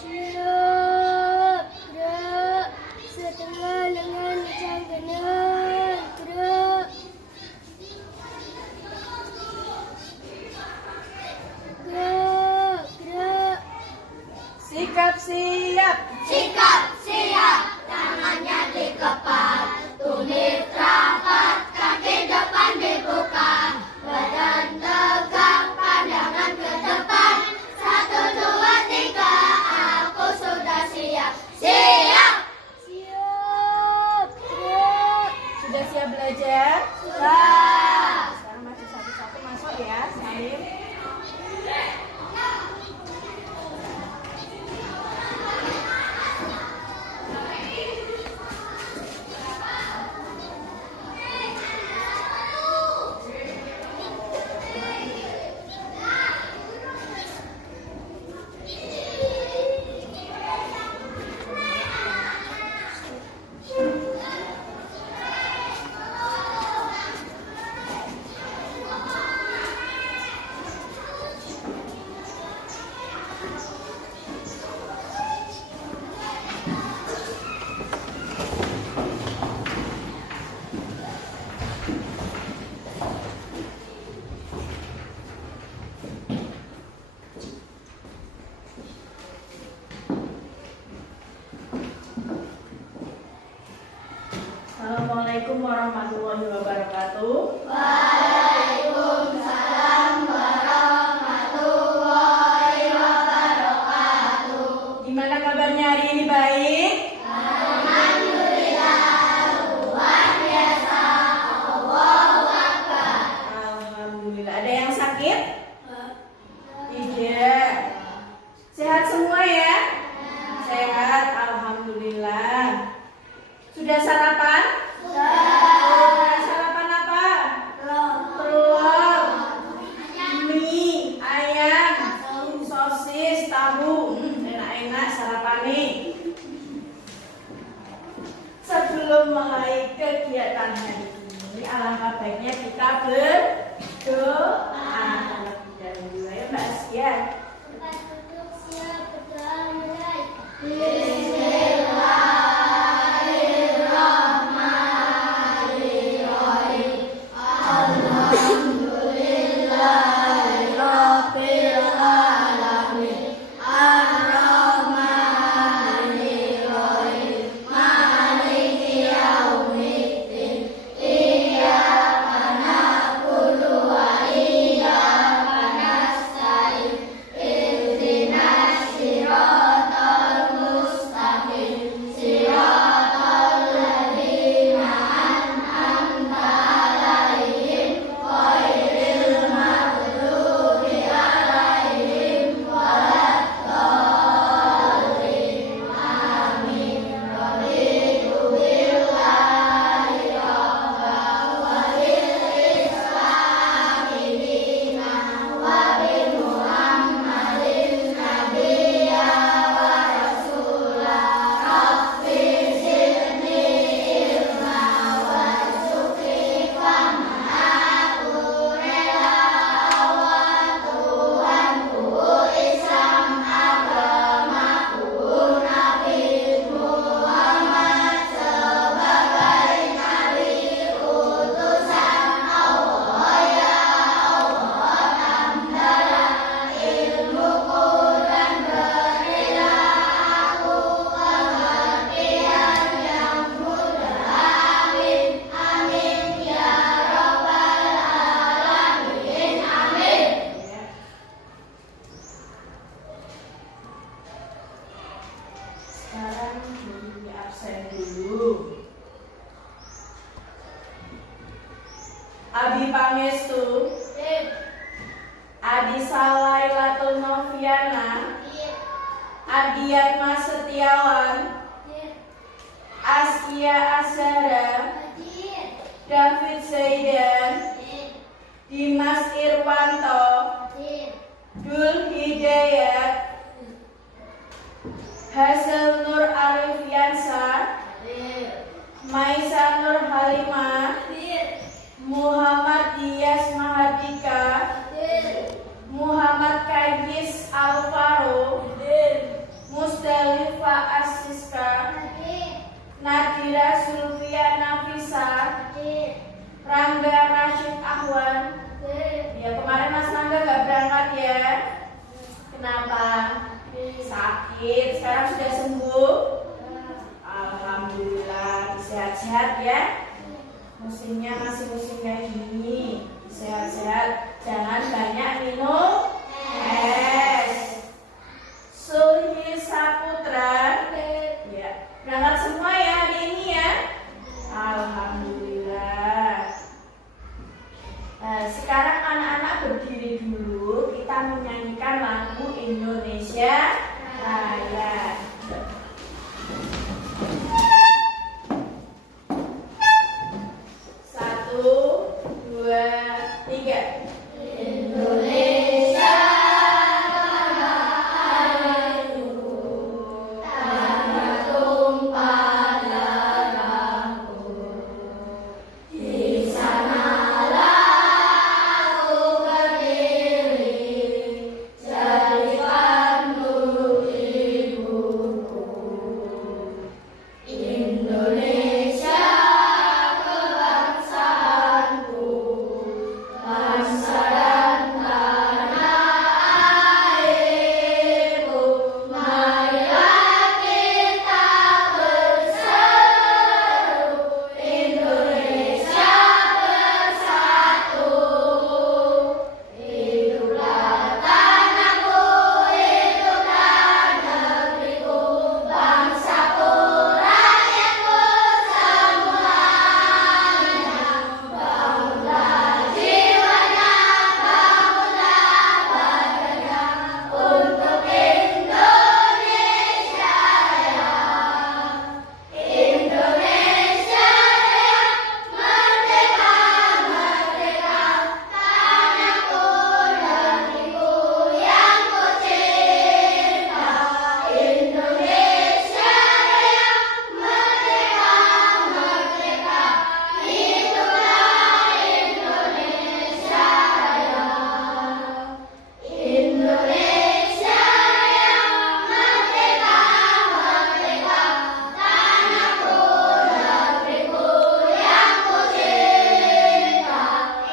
Siap, gerak. Setengah lengan kanan, gerak. Gerak, gerak. Sikap siap. Sikap siap, tangannya dikepak, tumit rapat, kaki depan dibuka, badan tegak, pandangan ke depan. 1, 2, 3, aku sudah siap. Siap. Siap, gerak. Sudah siap belajar? Sudah. Sekarang masih satu-satu masuk ya, Salim. Assalamualaikum warahmatullahi wabarakatuh. Waalaikumsalam warahmatullahi wabarakatuh. Gimana kabarnya hari ini, baik? Alhamdulillah, luar biasa. Allahu Akbar. Alhamdulillah. Ada yang sakit? Tidak. Sehat semua ya? Sehat, alhamdulillah. Sudah sarapan? Sudah. Sarapan apa? Telur, mie, ayam, sosis, tahu. Enak-enak sarapan nih. Sebelum mulai kegiatan hari ini, alangkah baiknya kita berdoa terlebih dahulu. Ya, Mbak Asia. Tempat duduk siap, berdoa mulai. Sekarang Dewi absen dulu. Abi Pangestu, Adi Salailatul Noviana, Adiatma Setiawan, Askia Azhara, David Zaidan, Dimas Irwanto, Dul Hidayat, Hazel Nur Arifiansa, Maisa Nur Halimah, Muhammad Dias Mahardika, Muhammad Kaidis Alvaro, Nadira Sulfia Nafisa, Rangga Rashid Ahwan. Ya, kemarin Mas Rangga gak berangkat ya. Kenapa? Sakit. Sekarang sudah sembuh. Alhamdulillah, sehat-sehat ya. Musimnya masih musim kayak gini. Sehat-sehat, jangan banyak minum es. Sulhi Saputra, ya, berangkat semua ya hari ini ya. Alhamdulillah. Nah, sekarang anak-anak berdiri dulu. Kita menyanyikan lagu Indonesia Raya. 1, 2, 3. Indonesia tanah airku, tanah tumpah darahku. Di sanalah aku berdiri, jadikanmu ibuku. Indonesia kebangsaanku, bangsa dan tanah airku. Marilah kita berseru, Indonesia bersatu. Hiduplah tanahku, hiduplah negeriku, bangsaku, rakyatku semuanya. Bangunlah jiwanya, bangunlah badannya untuk Indonesia Raya. Indonesia Raya, merdeka, merdeka, tanahku, negeriku yang ku cinta. Indonesia Raya, merdeka, merdeka, hiduplah Indonesia Raya. Indonesia Raya, merdeka, merdeka, tanahku, negeriku yang ku cinta.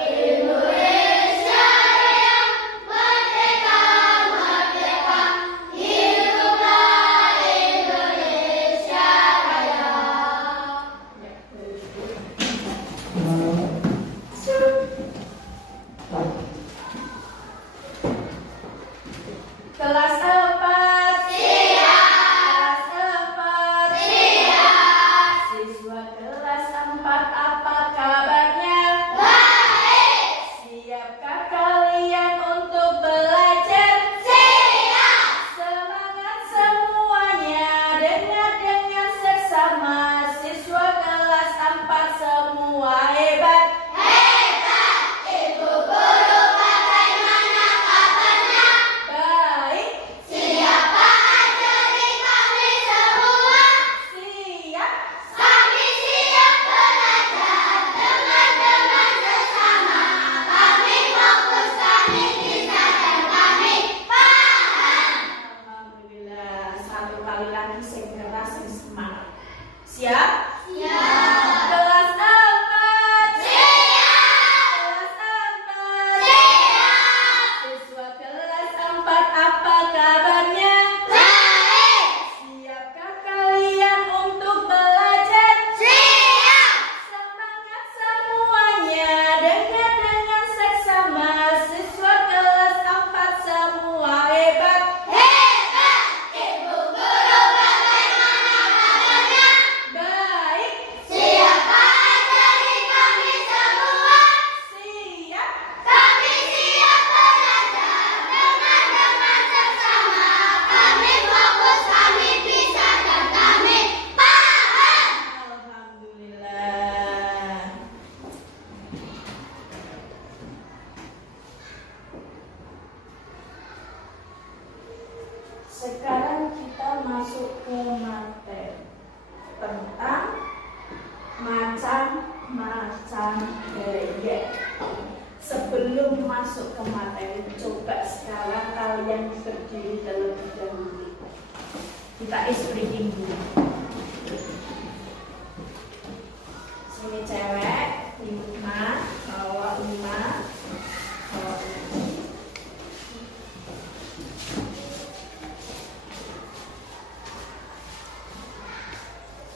Indonesia Raya, merdeka, merdeka, hiduplah Indonesia Raya. Kelas 4. Siap. Kelas 4. Siap. Siswa kelas 4, apa kabarnya? Baik. Siapkah kalian untuk belajar? Siap. Semangat semuanya, dengar dengan seksama. Siswa kelas 4 semua hebat. Hebat. Ibu guru bagaimana kabarnya? Baik. Siapa ajari kami semua? Siap. Kami siap belajar, dengar sesama. Kami fokus, kami bisa, dan kami paham. Alhamdulillah. Satu kali lagi segera semangat. Siap? Siap. Kelas 4. Siap. Kelas 4. Siap. Siswa kelas 4, apa kabarnya? Baik. Siapkah kalian untuk belajar? Siap. Semangat semuanya, dengar dengan seksama. Siswa kelas 4 semua hebat. Hebat. Ibu guru bagaimana kabarnya? Baik. Siapa ajari kami semua? Siap. Kami siap belajar, dengar sesama. Kami fokus, kami bisa, dan kami paham. Alhamdulillah. Sekarang kita masuk ke materi tentang macam-macam gaya. Sebelum masuk ke materi, coba sekarang kalian berdiri terlebih dahulu. Kita is breathing dulu. cewek 5, cowok 5, cowok 5.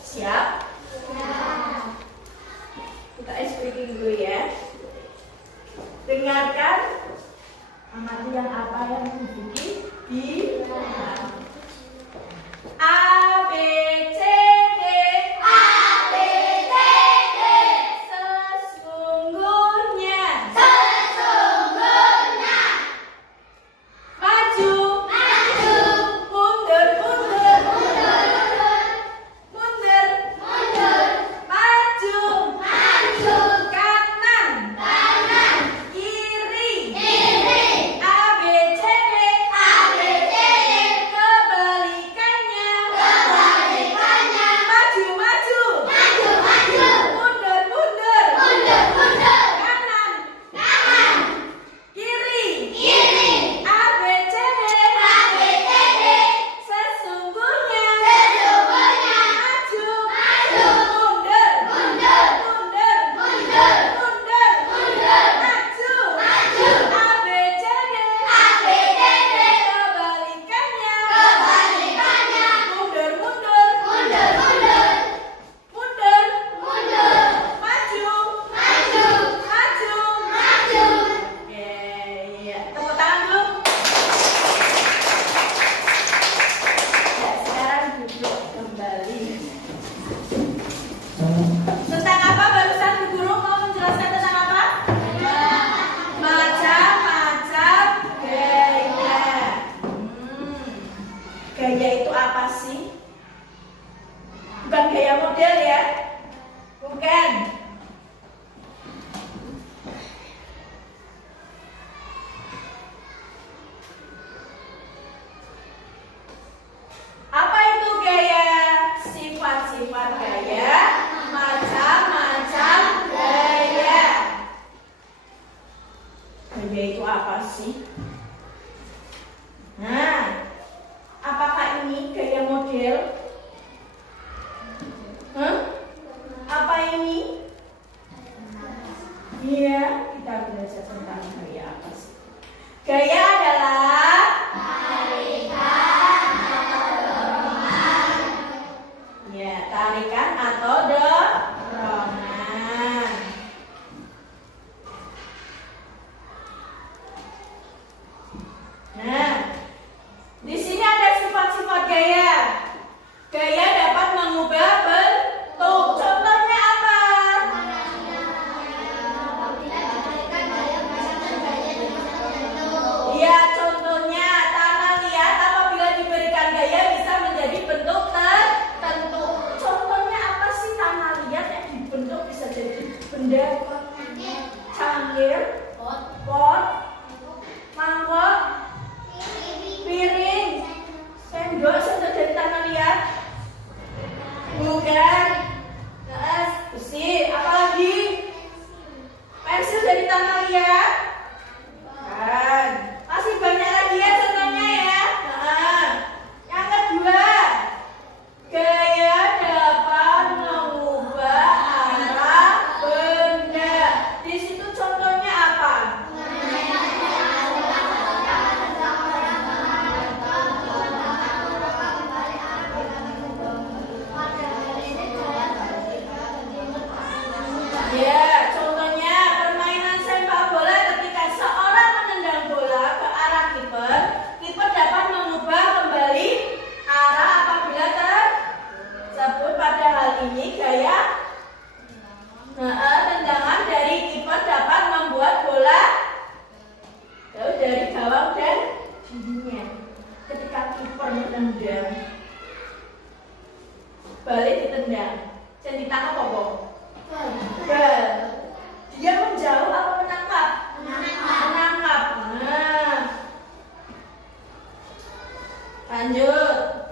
Siap? Kita speaking dulu ya. Dengarkan amati yang apa yang dibikin di A B C D. A B C D. Sesungguhnya. Sesungguhnya. Maju. Maju. Mundur, mundur. Mundur. Mundur. Mundur. Maju. Maju. Kanan. Kanan. Kiri. Kiri. A B C D. A B C D. Kebalikannya. Kebalikannya. Maju, maju. Maju. Maju. Mundur, mundur. Mundur. Mundur. Kanan. Kanan. Kiri. Kiri. A B C D. A B C D. Sesungguhnya. Sesungguhnya. Maju. Maju. Mundur. Mundur. Mundur. Mundur. Mundur. Mundur. Maju. Maju. A B C D. A B C D. Kebalikannya. Kebalikannya. Mundur, mundur. Mundur. Mundur. Mundur. Mundur. Maju. Maju. Maju. Maju. Oke, iya. Tepuk tangan dulu. Ya, sekarang duduk kembali. Tentang apa barusan Bu Guru mau menjelaskan tentang apa? Macam-macam gaya. Gaya itu apa sih? Bukan gaya model ya? Bukan. Apa itu gaya? Sifat-sifat gaya, macam-macam gaya. Gaya itu apa sih? Nah, apakah ini gaya model? Hah? Apa ini? Iya, kita belajar tentang gaya apa sih? Gaya adalah ya, tarikan atau dorongan. Nah, di sini ada sifat-sifat gaya. Gaya dapat mengubah bentuk. Contohnya apa? Iya, contohnya tanah liat apabila diberikan gaya bisa menjadi bentuk tertentu. Contohnya apa sih tanah liat yang dibentuk bisa jadi benda? Cangkir, pot, mangkok, piring, sendok dari tanah liat. Bukan. Terus besi, apalagi? Pensil dari tanah liat. Kan. Masih banyak lagi ya contohnya ya. Nah, yang kedua, gaya dapat mengubah arah benda. Di situ contohnya apa? Ya, contohnya permainan sepak bola ketika seorang menendang bola ke arah kiper, kiper dapat mengubah kembali arah apabila tersebut. Pada hal ini gaya tendangan dari kiper dapat membuat bola jauh dari gawang dan dindingnya. Ketika kiper menendang, balik ditendang, dan ditangkap apa? Bal. Dia menjauh apa menangkap? Menangkap. Nah. Lanjut.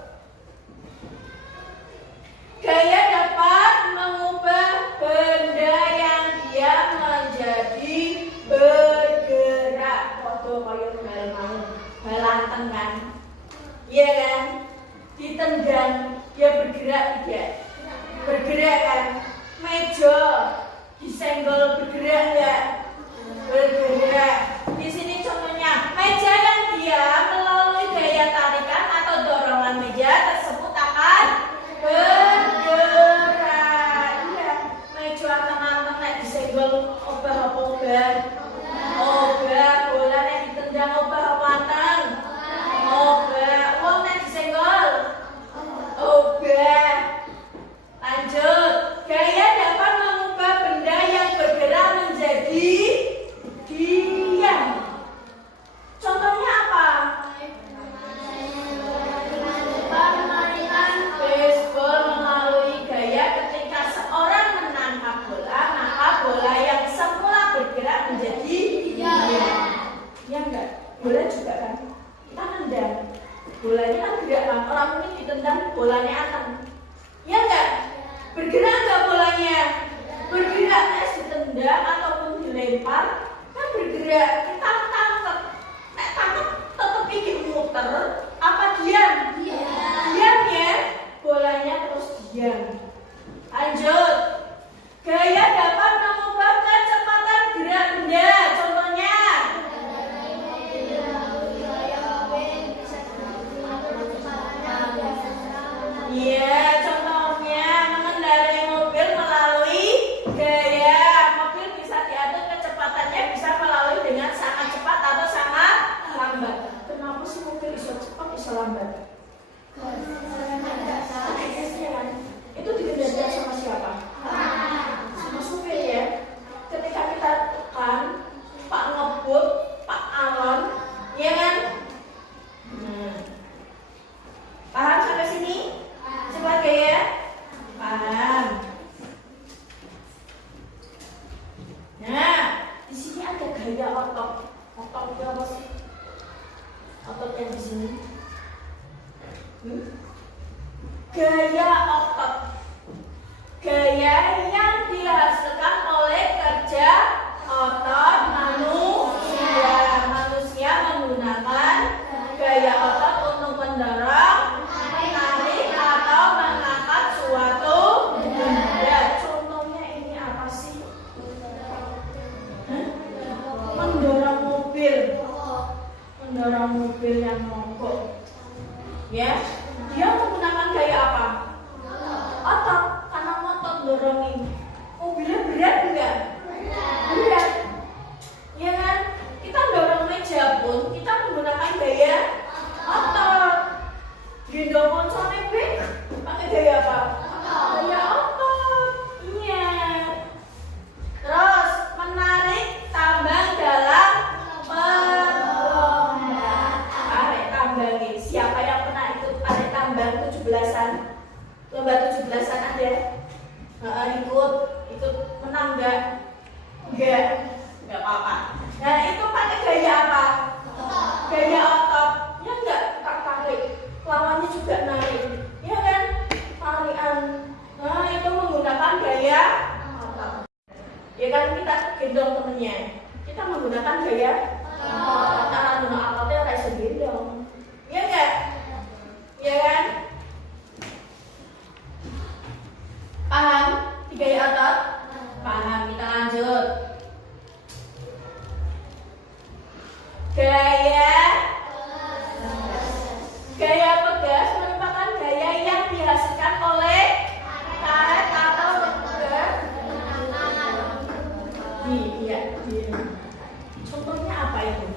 Gaya dapat mengubah benda yang diam menjadi bergerak. Foto koyo bal mau. Balanteng kan? Iya kan? Ditendang, dia bergerak tidak? Bergerak kan? Meja disenggol bergerak nggak? Bergerak. Di sini contohnya meja yang diam melalui gaya tarikan atau dorongan meja tersebut akan bergerak. Iya, meja akan naik disenggol obah-obah. Obah, bola yang ditendang obah-obah. Obah, uang yang disenggol. Obah. Lanjut. Gaya dapat mengubah benda yang bergerak menjadi diam. Contohnya apa? Permainan baseball melalui gaya ketika seorang menangkap bola, maka bola yang semula bergerak menjadi diam. Ya enggak? Bola juga kan? Kita nendang. Bolanya kan gerak kan? Orang mungkin ditendang, bolanya akan. Ya enggak? Bergerak enggak bolanya? Bergerak, ditendang ataupun dilempar kan bergerak. Kita tangkap, tangkap tetap ingin muter. Apa diam? Diam ya. Bolanya terus diam. Lanjut. Gaya dapat mengubah kecepatan gerak benda. Contohnya. Iya, contohnya mengendarai mobil melalui gaya. Mobil bisa diatur kecepatannya bisa melalui dengan sangat cepat atau sangat lambat. Kenapa sih mobil bisa cepat bisa lambat? Itu dikendalikan sama siapa? Sama supir ya. Ketika kita tekan, Pak ngebut, Pak Alon, ya kan? Paham sampai sini? Coba gaya? Paham. Nah, di sini ada gaya otot. Otot itu apa sih? Otot yang di sini. Gaya otot. Gaya yang dihasilkan oleh kerja otot manusia. Manusia menggunakan gaya otot untuk mendorong, menarik atau mengangkat suatu benda. Contohnya ini apa sih? Mendorong mobil. Mendorong mobil yang mogok. Ya, dia menggunakan gaya apa? Otot, karena ngotot dorongin. Mobilnya berat enggak? Berat. Ya kan? Kita dorong meja pun kita menggunakan gaya otot. Gendong koncone ping pakai gaya apa? Gaya otot. Iya. Terus menarik tambang dalam perlombaan. Tarik tambang ini. Siapa yang pernah ikut tarik tambang 17-an? Lomba 17-an ada? Ikut menang enggak? Enggak apa-apa. Nah, itu pakai gaya apa? Gaya otot. Ya enggak? Tarik. Lawannya juga narik. Ya kan? Tarian. Nah, itu menggunakan gaya otot. Ya kan, kita gendong temennya. Kita menggunakan gaya otot. Cara nunggu ototnya kayak segendong. Ya enggak? Ya kan? Paham? Di gaya otot? Paham. Kita lanjut. Gaya pegas merupakan gaya yang dihasilkan oleh karet atau lembaga. Iya. Contohnya apa itu?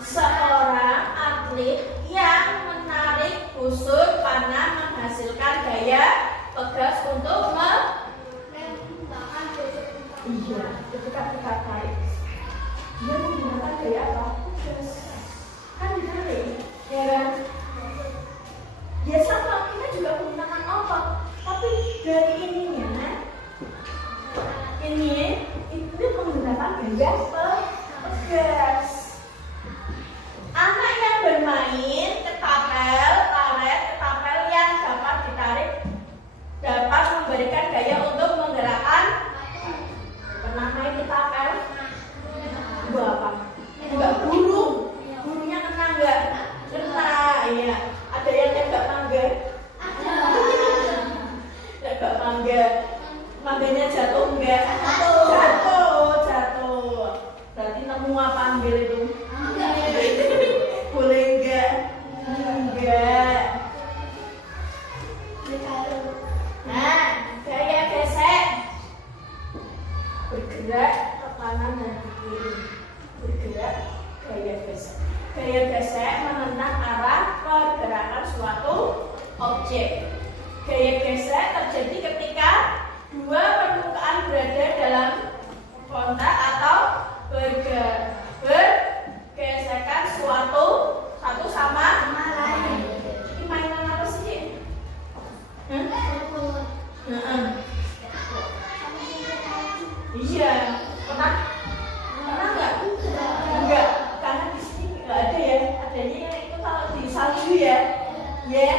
Seorang atlet yang menarik busur panah menghasilkan gaya pegas untuk Iya, ketika kita tarik, dia menggunakan gaya apa? Pegas. Kan ditarik, ya kan? Ya sama, kita juga menggunakan otot, tapi dari ininya, itu menggunakan gaya pegas. Anak yang bermain ketapel, karet, ketapel yang dapat ditarik dapat memberikan gaya untuk menggerakkan. Pernah main ketapel? Gua apa? Enggak burunya kena enggak? Kena, iya. Ada yang enggak mangga? Enggak mangga. objek. Gaya gesek terjadi ketika dua permukaan berada dalam kontak atau bergesekan satu sama lain. Ini mainan apa sih? Iya, pernah nggak? Enggak, karena di sini nggak ada ya. Adanya itu kalau di salju ya. Ya,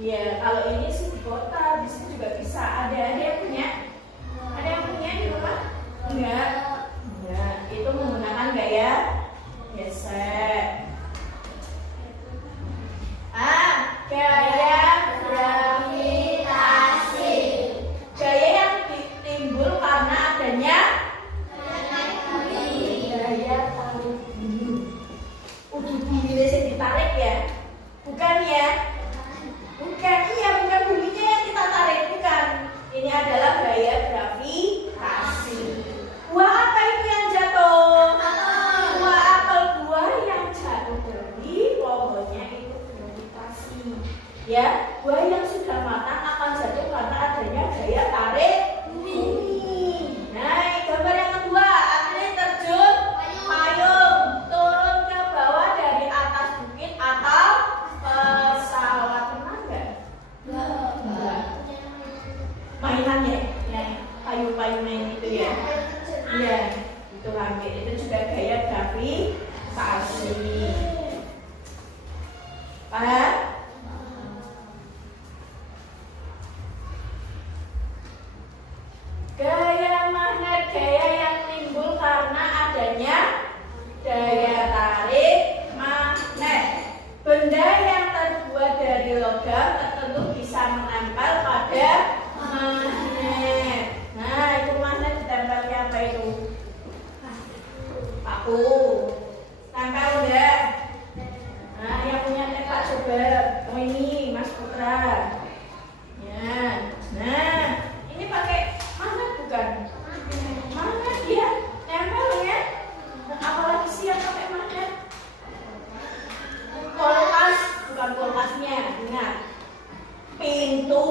iya. Kalau ini sih di kota, di sini juga bisa. Ada yang punya? Ada yang punya di rumah? Enggak. Enggak. Itu menggunakan gaya gesek. Gaya gravitasi. Gaya yang timbul karena adanya gaya tarik bumi. Bumi ini ditarik ya? Bukan ya? Bukan, iya bukan buminya yang kita tarik, bukan. Ini adalah gaya gravitasi. Buah apa itu yang jatuh? Buah apel, buah yang jatuh dari pohonnya itu gravitasi. Ya, buah yang sudah matang akan jatuh karena adanya gaya tarik bumi. Nah, gambar yang kedua, atlet terjun payung turun ke bawah dari atas bukit atau pesawat. Pernah nggak? Enggak. Mainannya, ya, payung-payungnya itu ya. Iya, itu langit. Itu juga gaya gravitasi. Paham? Gaya magnet, gaya yang timbul karena adanya daya tarik magnet. Benda yang terbuat dari logam tertentu bisa menempel pada magnet. Nah, itu magnet ditempelnya apa itu? Paku. Tempel enggak? Nah, yang punya tempat coba. Oh ini Mas Putra. Ya. Nah, ini pakai magnet bukan? Magnet ya, tempel ya. Apalagi sih yang pakai magnet? Kulkas, bukan kulkasnya, ingat. Pintu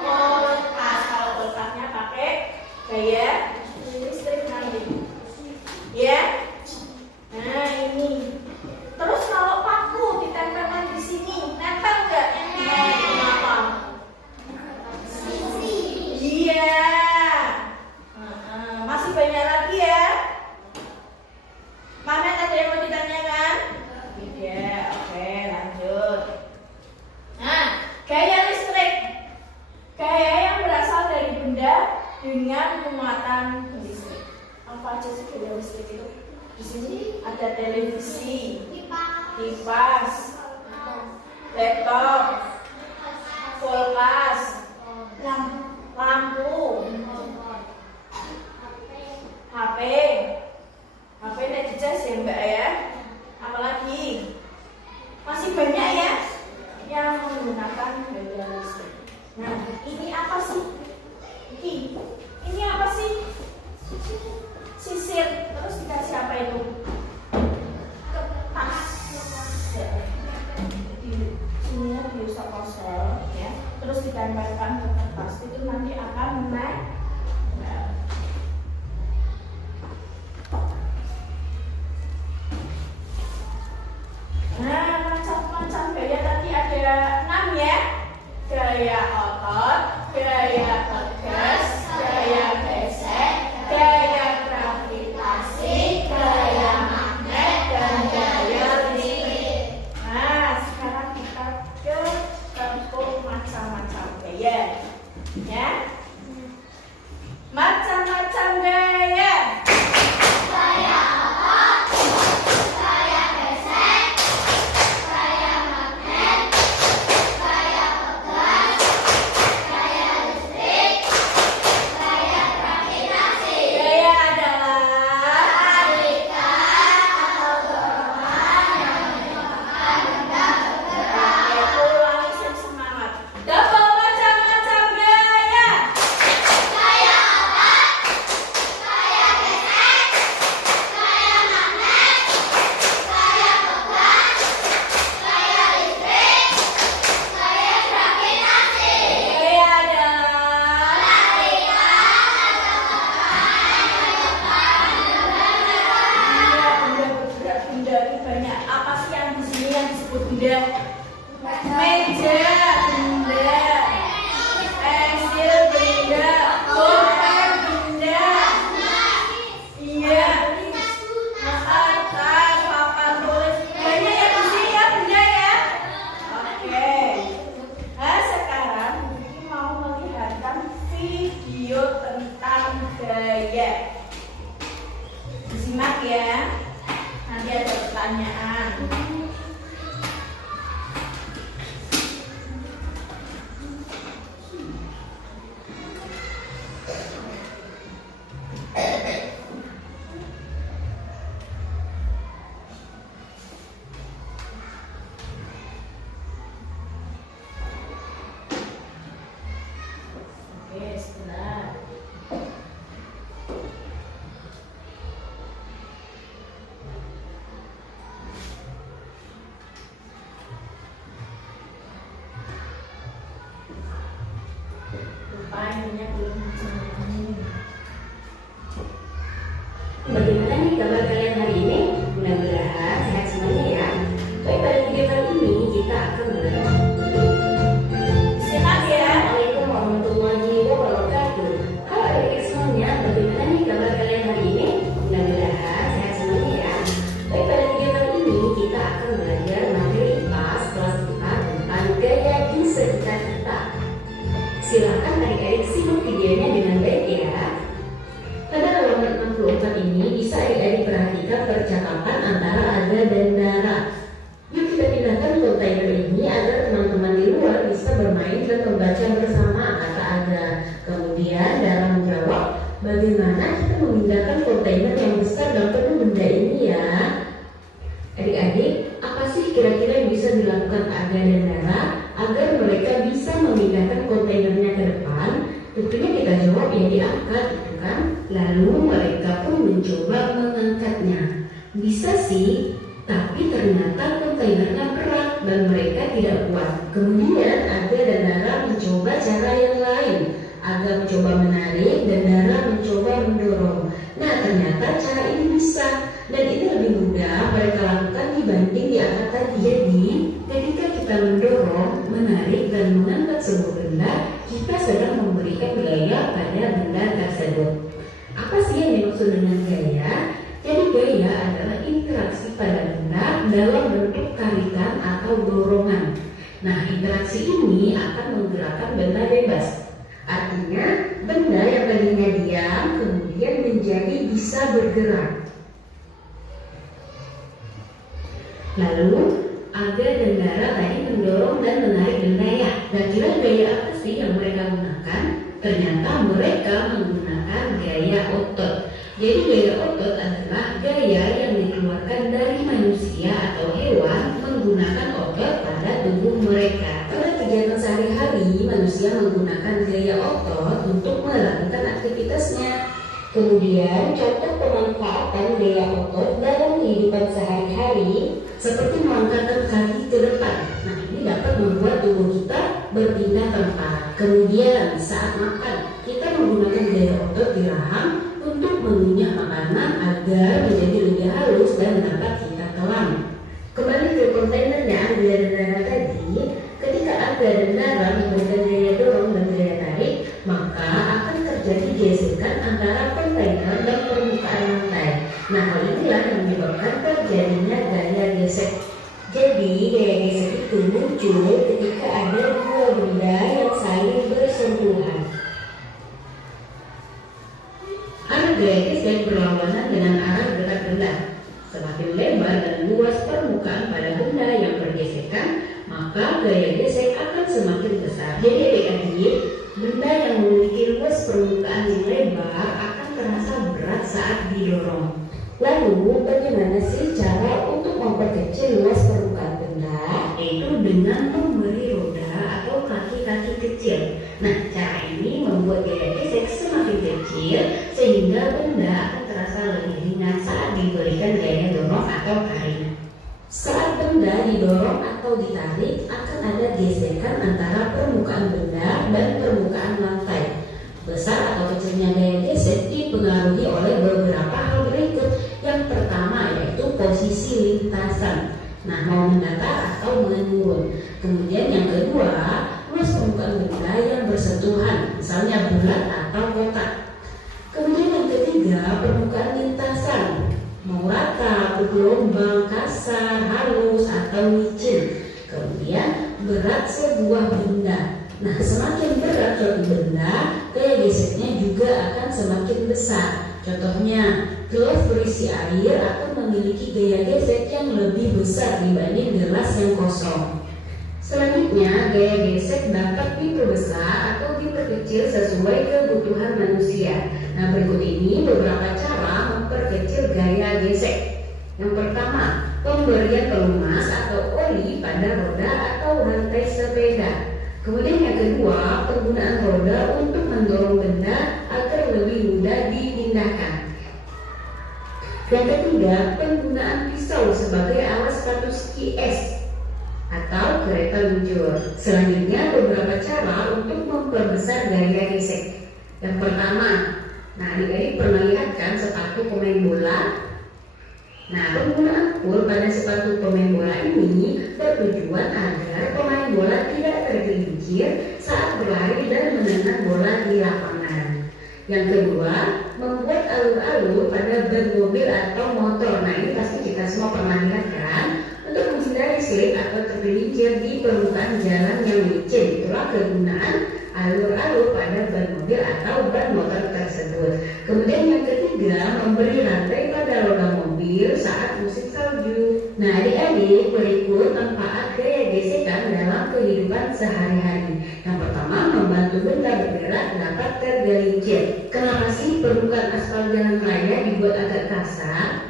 kulkas. Kalau kulkasnya pakai gaya listrik nanti. Ya. Nah, ini. Terus kalau paku ditempelkan di sini, nempel enggak? Kenapa? Iya. Masih banyak lagi ya. Magnet ada yang mau ditanyakan? Tidak. Oke, lanjut. Nah, gaya listrik. Gaya yang berasal dari benda dengan muatan listrik. Apa aja sih gaya listrik itu? Di sini ada televisi, kipas, laptop, kulkas, lampu, HP. HP ini dicas ya Mbak ya. Apalagi masih banyak ya yang menggunakan gaya listrik. Nah, ini apa sih? Ini apa sih? Sisir. Terus dikasih apa itu? Kertas. Di sini diusap ponsel ya. Terus ditempelkan ke kertas itu nanti akan naik. Nah, macam-macam gaya tadi ada 6 ya. Gaya otot, gaya tegas, gaya gesek, gaya gravitasi, gaya magnet, dan gaya listrik. Nah, sekarang kita ke contoh macam-macam gaya. Ya. Macam-macam gaya. Gaya otot, gaya gesek, gaya magnet, gaya tegas, gaya listrik, gaya gravitasi. Gaya adalah Tarikan atau dorongan yang menyebabkan benda bergerak. Ulangi semangat. Dapat macam-macam gaya. Apanya belum tahu. Bagaimana nih kabar kalian hari ini? Mudah-mudahan sehat semuanya ya. Baik, pada video kali ini kita akan belajar. Sehat ya. Assalamualaikum warahmatullahi wabarakatuh. Halo adik-adik semuanya, bagaimana nih kabar kalian hari ini? Mudah-mudahan sehat semuanya ya. Baik, pada video kali ini kita akan belajar materi IPAS kelas 4 tentang gaya di sekitar kita. Silakan adik-adik simak videonya dengan baik ya. Pada halaman 64 ini bisa adik-adik perhatikan percakapan antara Aga dan Dara. Yuk kita pindahkan kontainer ini agar teman-teman di luar bisa bermain dan membaca bersama, kata Aga. Kemudian Dara menjawab, bagaimana kita memindahkan kontainer yang besar dan penuh benda ini ya? Adik-adik, apa sih kira-kira yang bisa dilakukan Aga dan Dara agar mereka bisa memindahkan kontainernya ke depan? Tentunya kita jawab ya diangkat, gitu kan? Lalu mereka pun mencoba mengangkatnya. Bisa sih, tapi ternyata kontainernya berat dan mereka tidak kuat. Kemudian Aga dan Dara mencoba cara yang lain. Aga mencoba menarik dan Dara mencoba mendorong. Nah, ternyata cara ini bisa dan ini lebih mudah mereka lakukan dibanding diangkat tadi. Jadi, ketika kita mendorong, menarik dan mengangkat sebuah benda, kita sedang memberikan gaya pada benda tersebut. Apa sih yang dimaksud dengan gaya? Jadi gaya adalah interaksi pada benda dalam bentuk tarikan atau dorongan. Nah, interaksi ini akan menggerakkan benda bebas. Artinya, benda yang tadinya diam kemudian menjadi bisa bergerak. Lalu, Aga dan Dara tadi mendorong dan menarik benda ya. Dan kira gaya apa sih yang mereka gunakan? Ternyata mereka menggunakan gaya otot. Jadi gaya otot adalah gaya yang dikeluarkan dari manusia atau hewan menggunakan otot pada tubuh mereka. Pada kegiatan sehari-hari, manusia menggunakan gaya otot untuk melakukan aktivitasnya. Kemudian contoh pemanfaatan gaya otot dalam kehidupan sehari-hari seperti mengangkatkan kaki ke depan. Nah, ini dapat membuat tubuh kita berpindah tempat. Kemudian saat makan, kita menggunakan gaya otot di rahang untuk mengunyah makanan agar menjadi lebih halus dan dapat kita telan. Kembali ke kontainernya Aga dan Dara tadi, ketika Aga dan Dara memberikan gaya dorong dan gaya tarik, maka akan terjadi gesekan antara kontainer dan permukaan lantai. Nah, hal inilah yang menyebabkan terjadinya gaya gesek. Jadi, gaya gesek itu muncul ketika ada dua benda yang saling bersentuhan. Arah gaya gesek berlawanan dengan arah gerak benda. Semakin lebar dan luas permukaan pada benda yang bergesekan, maka gaya gesek akan semakin besar. Jadi adik-adik, benda yang memiliki luas permukaan yang lebar akan terasa berat saat didorong. Lalu, bagaimana sih cara untuk memperkecil luas permukaan benda? Yaitu dengan memberi roda atau kaki-kaki kecil. Nah, cara ini membuat gaya gesek semakin kecil sehingga benda akan terasa lebih ringan saat diberikan gaya dorong atau tarik. Saat benda didorong atau ditarik, akan ada gesekan antara permukaan benda dan permukaan lantai. Besar atau kecilnya gaya gesek dipengaruhi oleh beberapa hal berikut. Yang pertama yaitu posisi lintasan. Nah, mau mendatar atau menurun. Kemudian yang kedua, luas permukaan benda yang bersentuhan, misalnya bulat atau kotak. Kemudian yang ketiga, permukaan lintasan, mau rata, bergelombang, kasar, halus atau licin. Kemudian berat sebuah benda. Nah, semakin berat suatu benda, gaya geseknya juga akan semakin besar. Contohnya, gelas berisi air akan memiliki gaya gesek yang lebih besar dibanding gelas yang kosong. Selanjutnya, gaya gesek dapat diperbesar atau diperkecil sesuai kebutuhan manusia. Nah, berikut ini beberapa cara memperkecil gaya gesek. Yang pertama, pemberian pelumas atau oli pada roda atau rantai sepeda. Kemudian yang kedua, penggunaan roda untuk mendorong benda agar lebih mudah dipindahkan. Yang ketiga, penggunaan pisau sebagai alat status ski es atau kereta luncur. Selanjutnya beberapa cara untuk memperbesar gaya gesek. Yang pertama, nah adik-adik pernah lihat kan sepatu pemain bola? Nah, penggunaan pul pada sepatu pemain bola ini bertujuan agar pemain bola tidak tergelincir saat berlari dan menendang bola di lapangan. Yang kedua, membuat alur-alur pada ban mobil atau motor. Nah, ini pasti kita semua pernah lihat kan? Untuk menghindari slip atau tergelincir di permukaan jalan yang licin. Itulah kegunaan alur-alur pada ban mobil atau ban motor tersebut. Kemudian yang ketiga, memberi rantai pada roda mobil saat musim salju. Nah, adik-adik, berikut manfaat gaya gesekan dalam kehidupan sehari-hari. Yang pertama, membantu benda bergerak dapat tergelincir. Kenapa sih permukaan aspal jalan raya dibuat agak kasar?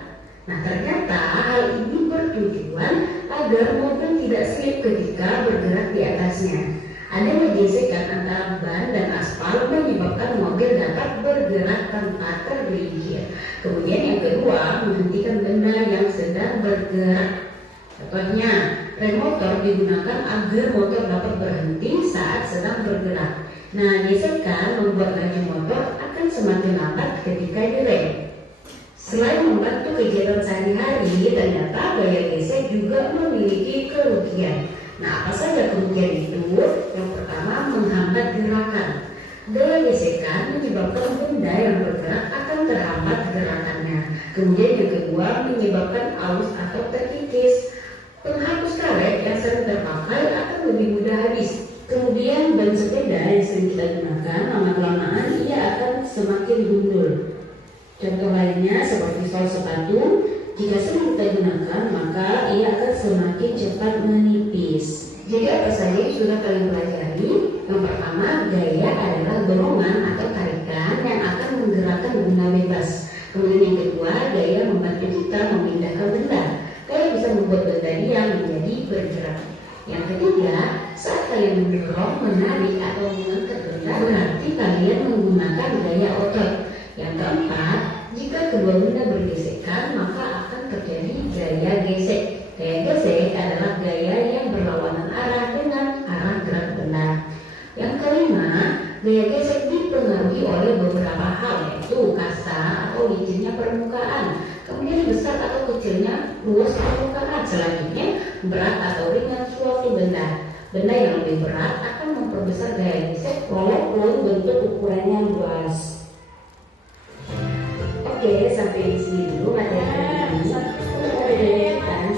Nah, ternyata hal ini bertujuan agar mobil tidak slip ketika bergerak di atasnya. Adanya gesekan antara ban dan aspal menyebabkan mobil dapat bergerak tanpa tergelincir. Kemudian yang kedua, menghentikan benda yang sedang bergerak. Contohnya, rem motor digunakan agar motor dapat berhenti saat sedang bergerak. Nah, gesekan membuat laju motor akan semakin lambat ketika direm. Selain membantu kegiatan sehari-hari, ternyata gaya gesek juga memiliki kerugian. Nah, apa saja kerugian itu? Yang pertama, menghambat gerakan. Gaya gesekan menyebabkan benda yang bergerak akan terhambat gerakannya. Kemudian yang kedua, menyebabkan aus atau terkikis. Penghapus karet yang sering terpakai akan lebih mudah habis. Kemudian ban sepeda yang sering kita gunakan, lama-kelamaan ia akan semakin gundul. Contoh lainnya seperti sol sepatu, jika sering kita gunakan maka ia akan semakin cepat menipis. Jadi apa saja yang sudah kalian pelajari? Yang pertama, gaya adalah dorongan atau tarikan yang akan menggerakkan benda bebas. Kemudian yang kedua, gaya membantu kita memindahkan benda. Gaya bisa membuat benda diam menjadi bergerak. Yang ketiga, saat kalian mendorong, menarik atau mengangkat benda, berarti kalian menggunakan gaya otot. Yang keempat, jika kedua benda bergesekan, maka akan terjadi gaya gesek. Gaya gesek adalah gaya yang berlawanan arah dengan arah gerak benda. Yang kelima, gaya gesek dipengaruhi oleh beberapa hal, yaitu kasar atau licinnya permukaan, kemudian besar atau kecilnya luas permukaan, selanjutnya berat atau ringan suatu benda. Benda yang lebih berat akan memperbesar gaya gesek walaupun bentuk ukurannya luas. Oke, sampai di sini dulu materi hari ini.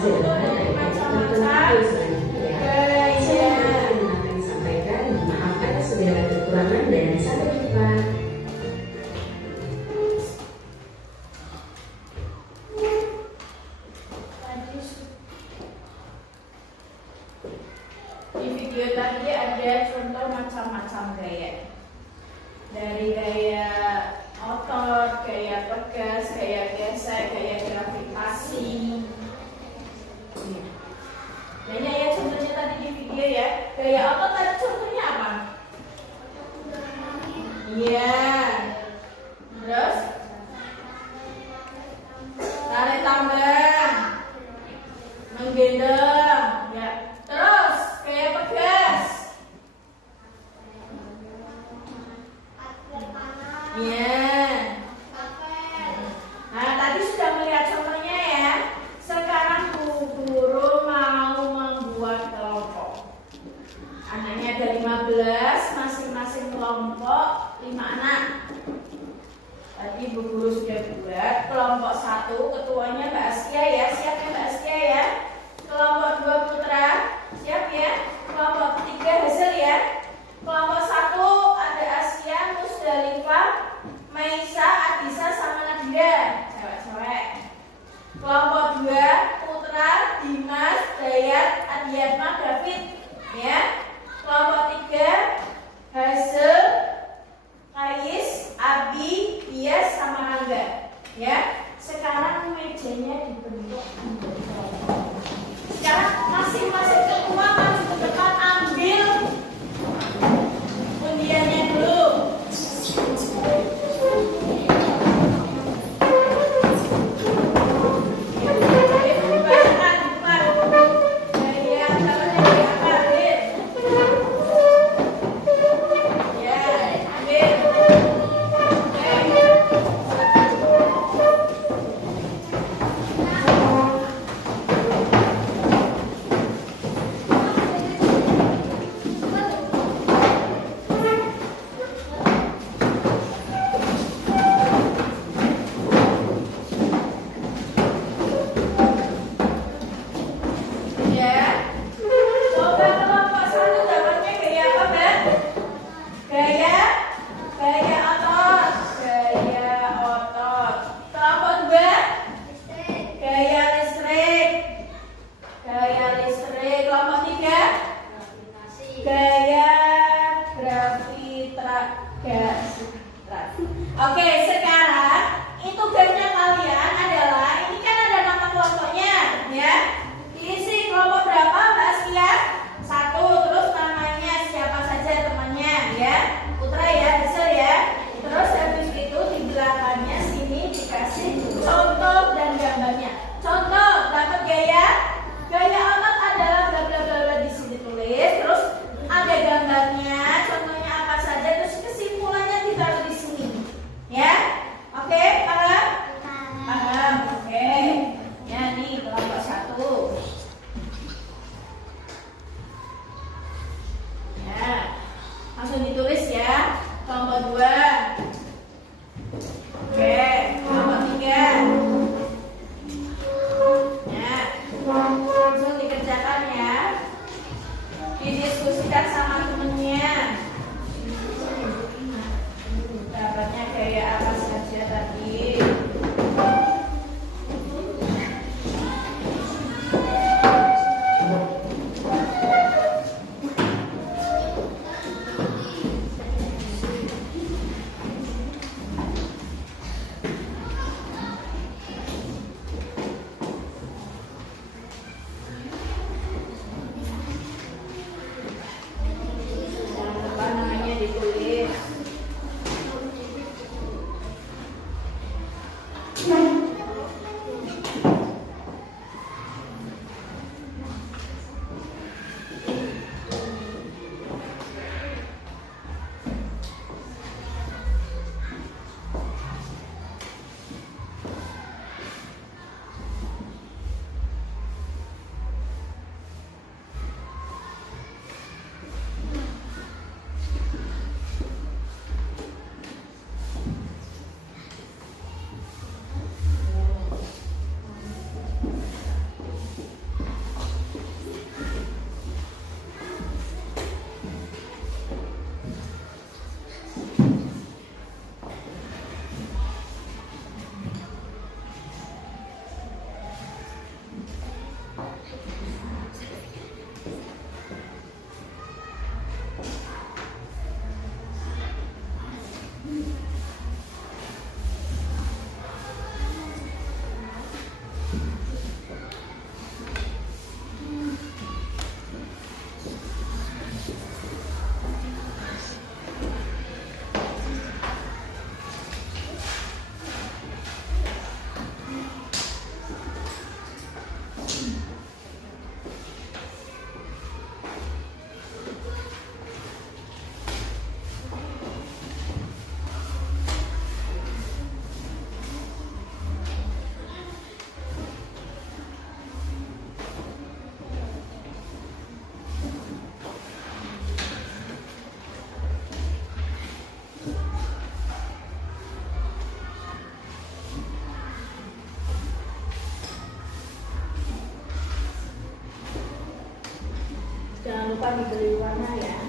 Untuk adik-adik silahkan adik-adik selanjutnya ya. Saya akan sampaikan, maaf atas segala kekurangan dan sampai jumpa. Di video tadi ada contoh macam-macam gaya. Dari gaya otot, gaya tegas, gaya gesek, gaya gravitasi. Banyak ya contohnya tadi di video ya. Gaya otot tadi contohnya apa? Iya. Terus tarik tambang, menggendong, ya. Terus gaya tegas. Iya. Nah, tadi sudah melihat contohnya ya. Sekarang Bu Guru mau membuat kelompok. Anaknya ada 15, masing-masing kelompok 5 anak. Tadi Bu Guru sudah buat kelompok 1, ketuanya Mbak Askia ya. Siap ya Mbak Askia ya? Kelompok 2 Putra, siap ya? Kelompok 3 Hazel ya? Kelompok 1 ada Asia, Musdalifah, Maisa, Adisa, sama Nadira, cewek-cewek. Kelompok 2 Putra, Dimas, Dayat, Adiatma, David, ya. Kelompok 3 Hazel, Kais, Abi, Bias, sama Rangga, ya. Sekarang mejanya dibentuk menjadi kelompok. Sekarang masing-masing ketua maju ke depan ambil lupa diberi warna ya.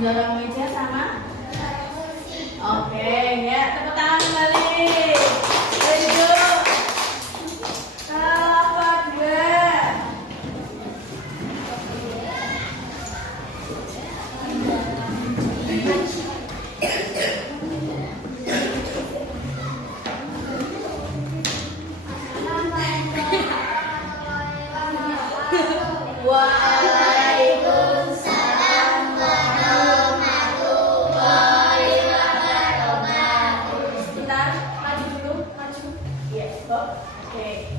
Mendorong meja sama? Oke, ya, tepuk tangan kembali. Lanjut. Kelompok 2. Waalaikumsalam warahmatullahi wabarakatuh. Sebentar, maju dulu, maju. Iya, stop. Oke,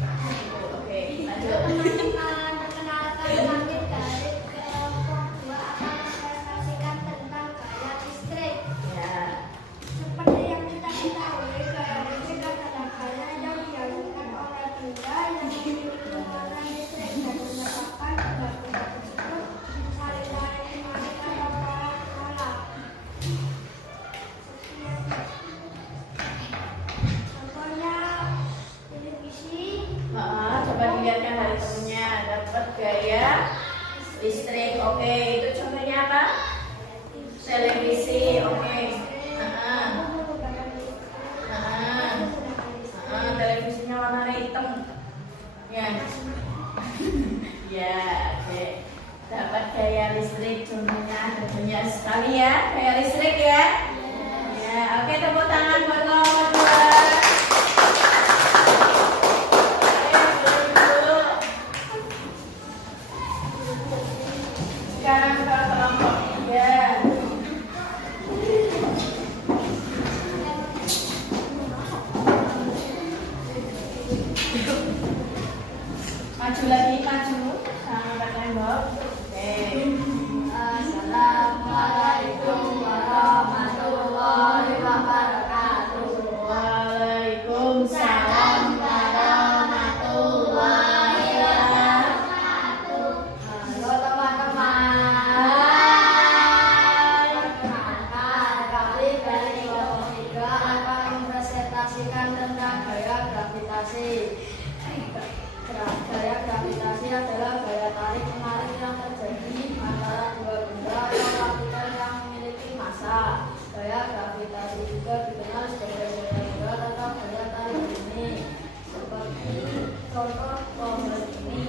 lanjut. Teman-teman, perkenalkan kami dari kelompok 2 akan presentasikan tentang gaya listrik. Ya. Seperti yang kita ketahui, gaya listrik adalah gaya yang dihasilkan oleh benda yang memiliki muatan listrik dan menyebabkan benda-benda tersebut saling mengalami pola. Contohnya televisi, Coba dilihatkan dari temennya, dapat gaya listrik. Oke, itu contohnya apa? Televisi. Oke. Televisinya warna hitam. Ya. Ya, oke. Dapat gaya listrik contohnya, banyak sekali ya gaya listrik ya. Ya, oke, tepuk tangan buat kelompok 2. Sekarang ke kelompok 3. Maju lagi, maju sama tembok. Oke. Assalamualaikum warahmatullahi wabarakatuh. Waalaikumsalam warahmatullahi wabarakatuh. Halo teman-teman. Perkenalkan, kami dari kelompok 3 akan mempresentasikan tentang gaya gravitasi. Gaya gravitasi adalah gaya tarik menarik yang terjadi antara dua benda atau partikel yang memiliki massa. Gaya gravitasi juga dikenal sebagai gaya berat atau gaya tarik bumi. Seperti contoh pohon ini.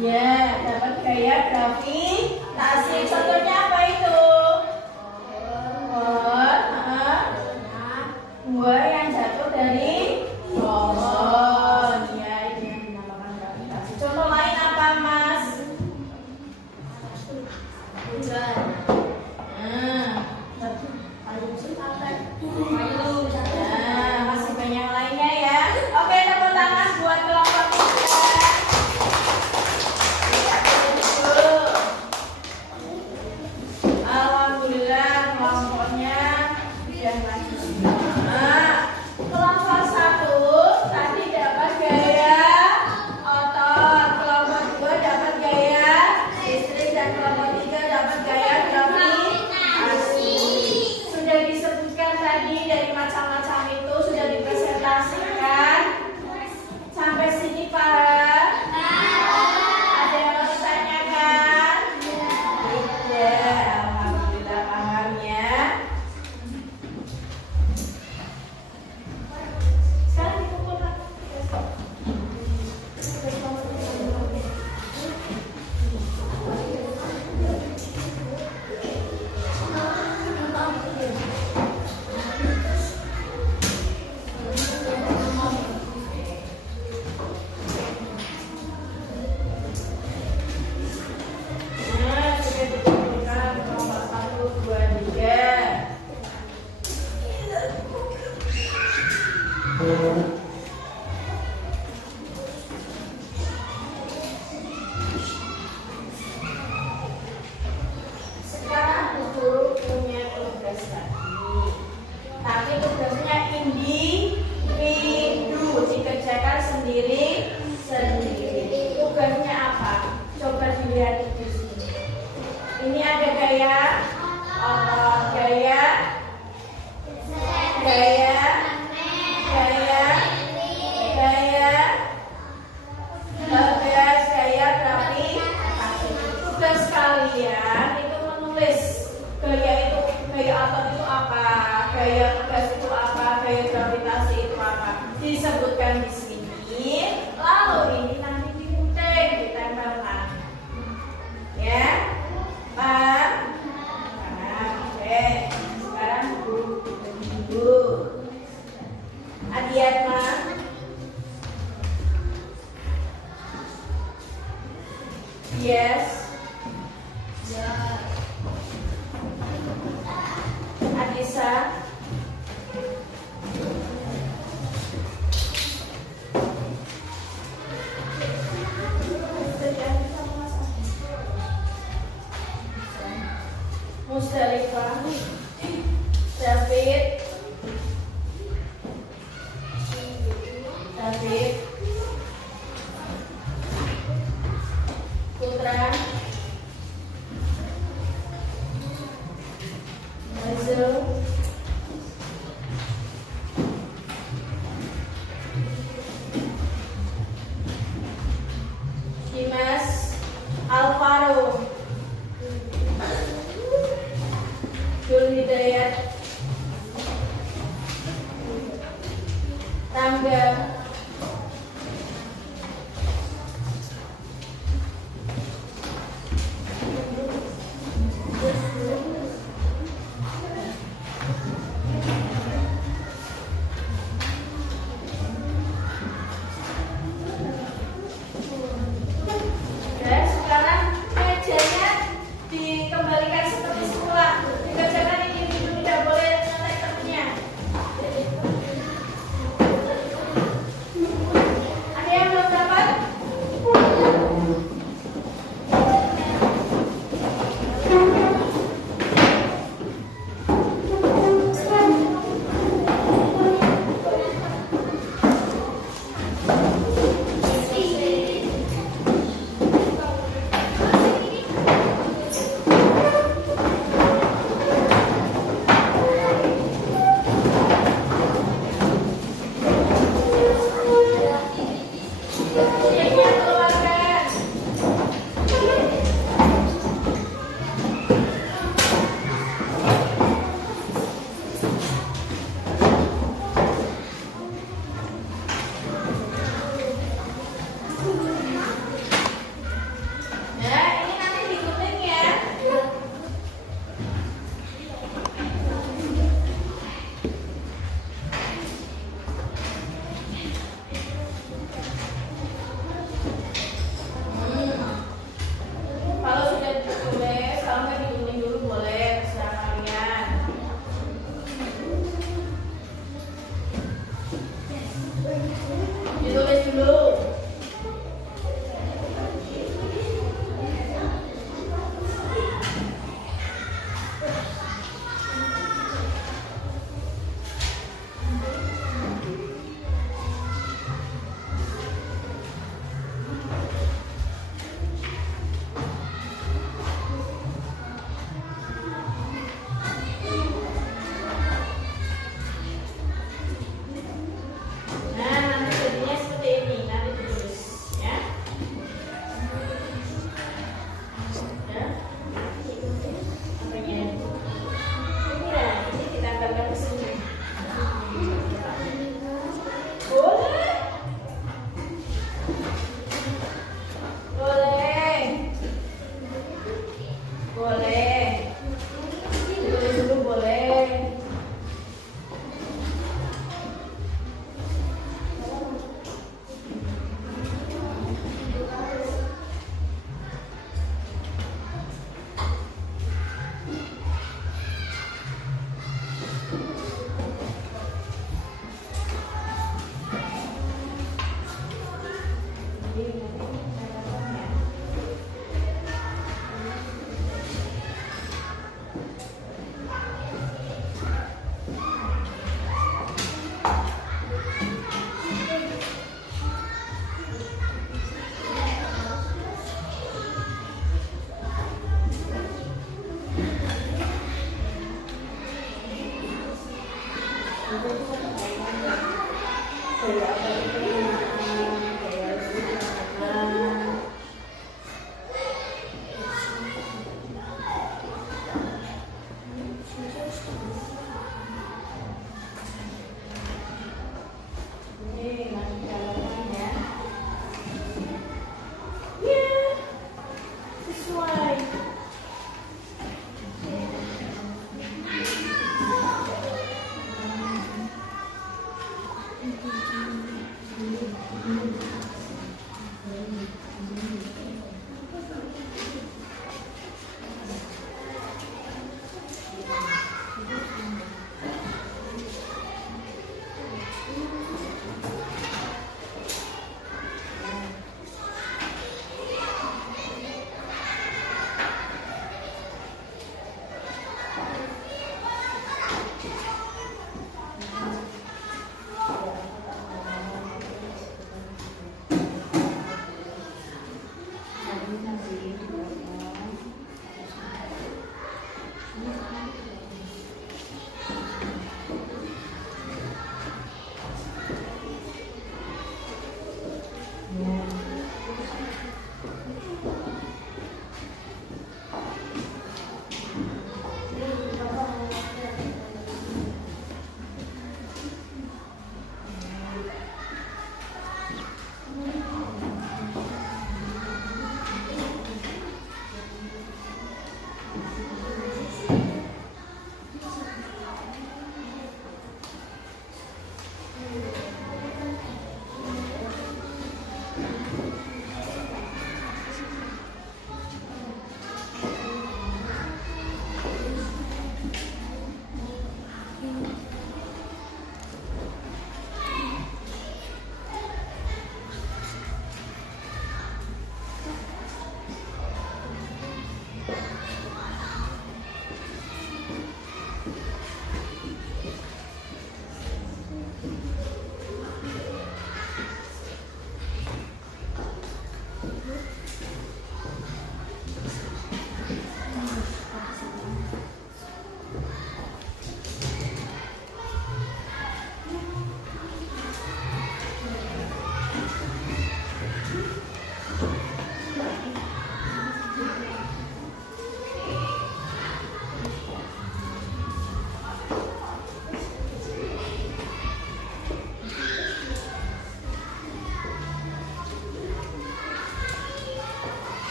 Ya, dapat gaya gravitasi. Contohnya apa itu? Pohon. Buah yang jatuh dari pohon. Ya, itu yang dinamakan gravitasi. Contoh lain apa, Mas? Hujan. Masih banyak lainnya ya. Oke, tepuk tangan buat kelompok 3. Alhamdulillah kelompoknya sudah maju semua. Kelompok 1 tadi dapat gaya otot, kelompok 2 dapat gaya listrik, dan kelompok 3 dapat gaya gravitasi. Sudah disebutkan tadi dari macam-macam itu, sudah dipresentasikan. Sampai sini paham? Ada yang mau ditanyakan? Ya, alhamdulillah paham ya. Sekarang dikumpul Pak. Sudah dikumpulkan kelompok 1, 2, 3. Sekarang guru punya tugas lagi, tapi tugasnya individu, dikerjakan sendiri-sendiri. Tugasnya apa? Coba dilihat di sini. Ini ada gaya otot, gaya tugas kalian itu menulis Yes. Ya. Anissa. Musdalifah. David. Putra. Hazel. Dimas. Alvaro. Jul Hidayat. Rangga. Dan sekarang mejanya dikembalikan seperti semula. Dikerjakan individu, tidak boleh nyantai temennya. Ada yang belum dapat? Siapnya keluarkan. Nah, ini nanti digunting ya. Kalau sudah ditulis, kalau nggak digunting dulu boleh, terserah kalian. Ditulis dulu. Nah, nanti jadinya seperti ini, nanti ditulis ya. Ya. Apanya? Iya, ini ditambahkan ke sini. Boleh. Boleh. Boleh. Ditulis dulu boleh. Kayak apa itu? Kayak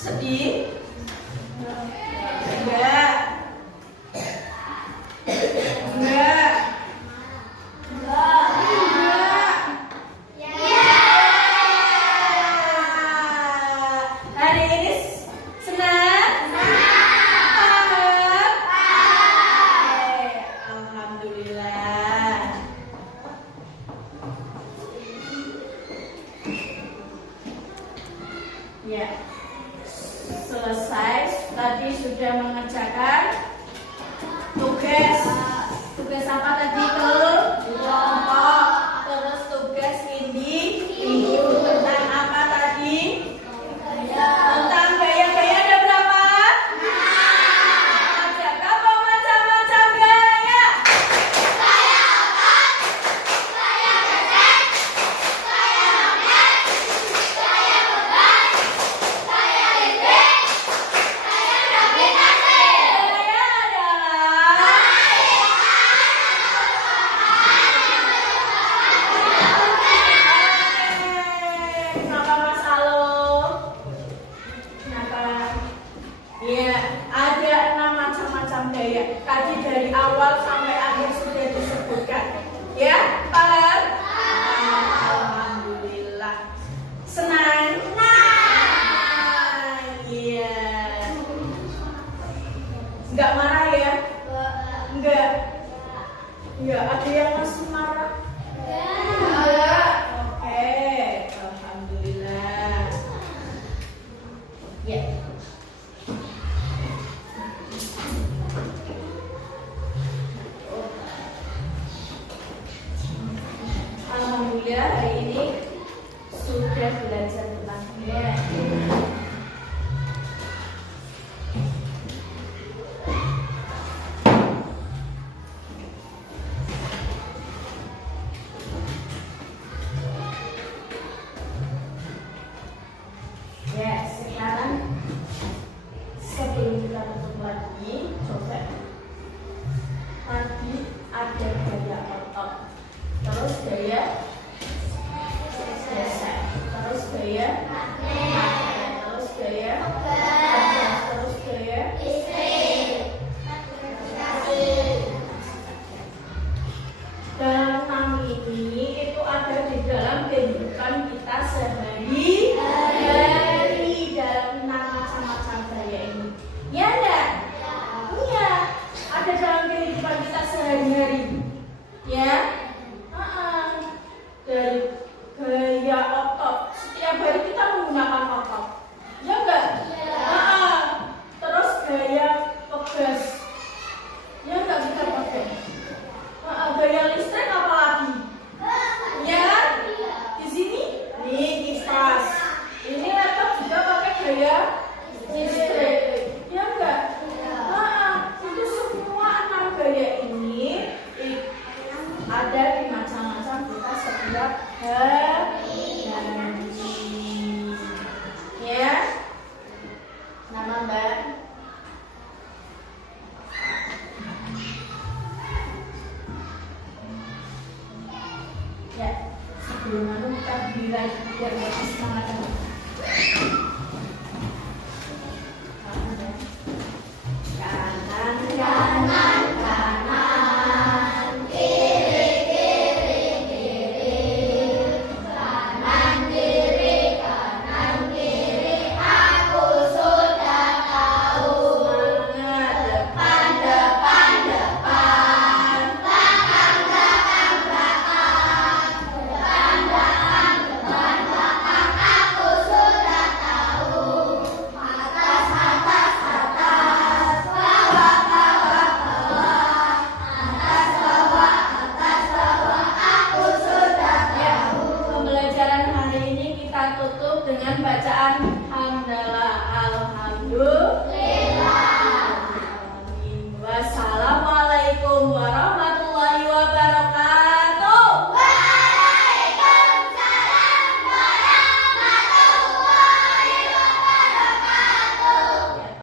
Sedih? Enggak. Ya, ada yang masih marah? Ya. Oke, alhamdulillah. Ya. Alhamdulillah hari ini sudah belajar tentang ini. Ya, sekarang sebelum kita tutup lagi, coba tadi ada gaya otot, terus gaya gesek, terus gaya magnet, terus gaya atas, terus gaya dalam ini itu ada di dalam kehidupan kita sehari-hari dalam macam-macam gaya ini. Ya enggak? Iya, ada dalam kehidupan kita sehari-hari. Ya, dari gaya otot. Setiap hari kita menggunakan otot. Ya enggak? Terus gaya pegas. Ya enggak kita pakai. Gaya listrik apa lagi? Ya, di sini nih kipas. Ini laptop juga pakai gaya listrik. Ya enggak? Itu semua 6 gaya ini ada di macam-macam kita setiap hari. Ya, nama Mbak. Ya, sebelum kita bilang biar lebih semangat. Kanan, kanan, kanan, kiri, kiri, kiri, kanan, kiri, aku sudah tahu. Semangat, depan, depan, depan, belakang, belakang, belakang, depan, belakang, depan, belakang, aku sudah tahu. Atas, atas, atas, bawah, bawah, bawah, atas, bawah, aku sudah tahu. Pembelajaran hari ini kita tutup dengan bacaan